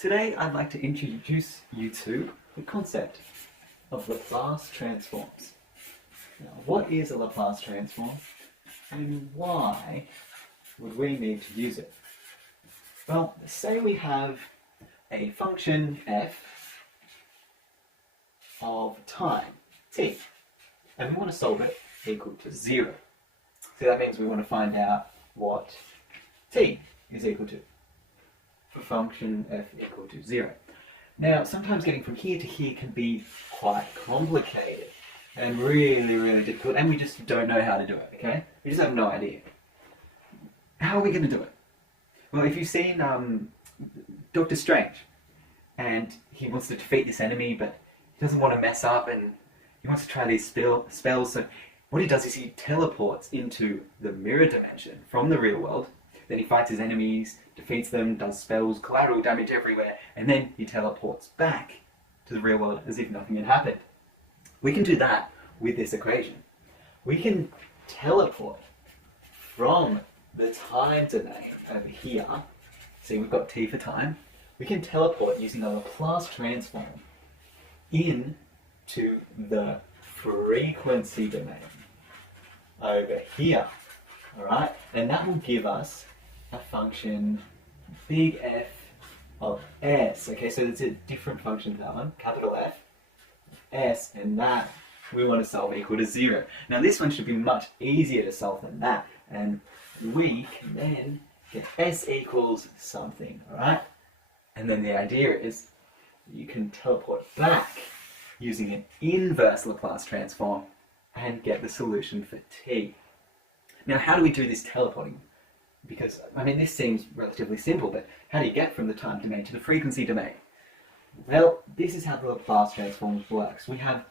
Today I'd like to introduce you to the concept of Laplace transforms. Now, what is a Laplace transform and why would we need to use it? Well, say we have a function f of time, t, and we want to solve it equal to 0. So that means we want to find out what t is equal to for function f equal to 0. Now, sometimes getting from here to here can be quite complicated and really difficult, and we just don't know how to do it, okay? We just have no idea. How are we going to do it? Well, if you've seen Doctor Strange, and he wants to defeat this enemy, but he doesn't want to mess up, and he wants to try these spells, so what he does is he teleports into the mirror dimension from the real world. Then he fights his enemies, defeats them, does spells, collateral damage everywhere, and then he teleports back to the real world as if nothing had happened. We can do that with this equation. We can teleport from the time domain over here. See, we've got t for time. We can teleport using a Laplace transform into the frequency domain over here. Alright, and that will give us a function big F of s. Okay, so it's a different function to that one, capital F, s, and that we want to solve equal to 0. Now this one should be much easier to solve than that, and we can then get s equals something, alright? And then the idea is you can teleport back using an inverse Laplace transform and get the solution for t. Now, how do we do this teleporting? Because, I mean, this seems relatively simple, but how do you get from the time domain to the frequency domain? Well, this is how the Laplace transform works. We have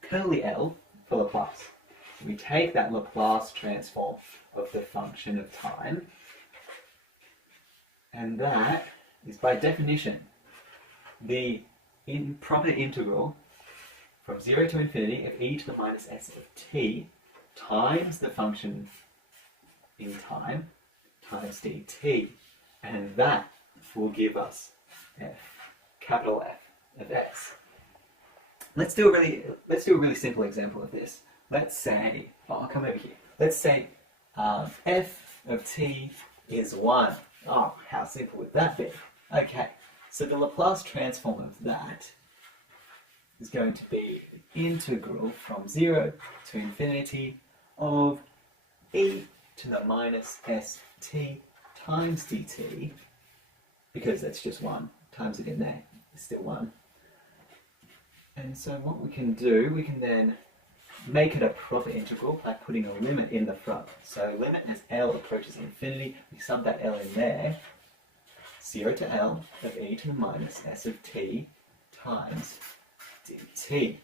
curly L for Laplace. We take that Laplace transform of the function of time, and that is, by definition, the proper integral from 0 to infinity of e to the minus s of t times the function in time times dt, and that will give us f, capital F of x. Let's do a really simple example of this. Let's say, I'll come over here. Let's say f of t is 1. Oh, how simple would that be? Okay, so the Laplace transform of that is going to be the integral from 0 to infinity of e to the minus st times dt, because that's just 1, times it in there, it's still 1. And so what we can do, we can then make it a proper integral by putting a limit in the front. So limit as L approaches infinity, we sub that L in there, 0 to L of e to the minus s of t times dt.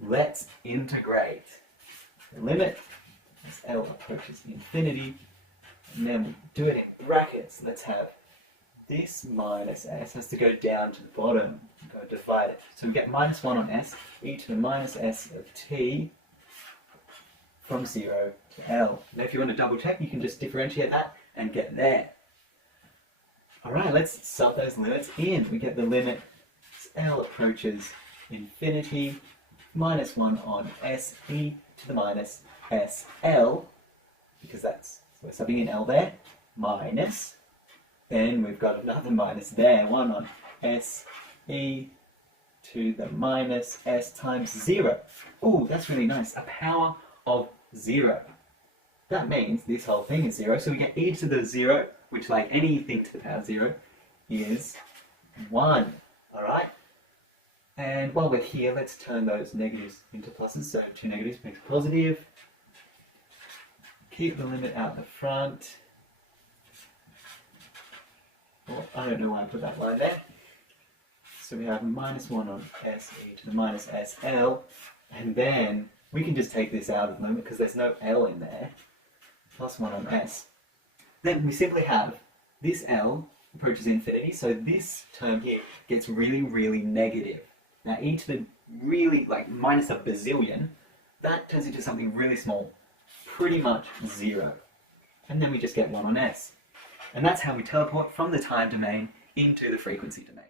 Let's integrate the limit as L approaches infinity, and then we do it in brackets. Let's have this minus s has to go down to the bottom, go divide it. So we get minus 1 on s, e to the minus s of t from 0 to L. Now if you want to double check, you can just differentiate that and get there. Alright, let's sub those limits in. We get the limit as L approaches infinity, minus 1 on s, e to the minus sl, because that's, so we're subbing in L there, minus, then we've got another minus there, 1 on s, e to the minus s times 0. Ooh, that's really nice, a power of 0. That means this whole thing is 0, so we get e to the 0, which, like anything to the power of 0, is 1, alright? And while we're here, let's turn those negatives into pluses, so 2 negatives makes a positive. Keep the limit out the front. Well, I don't know why I put that line there. So we have minus 1 on s, e to the minus sl, and then we can just take this out of the limit because there's no l in there, plus 1 on s. Then we simply have this l approaches infinity, so this term here gets really negative. Now e to the really, like, minus a bazillion, that turns into something really small, pretty much 0. And then we just get 1 on s. And that's how we teleport from the time domain into the frequency domain.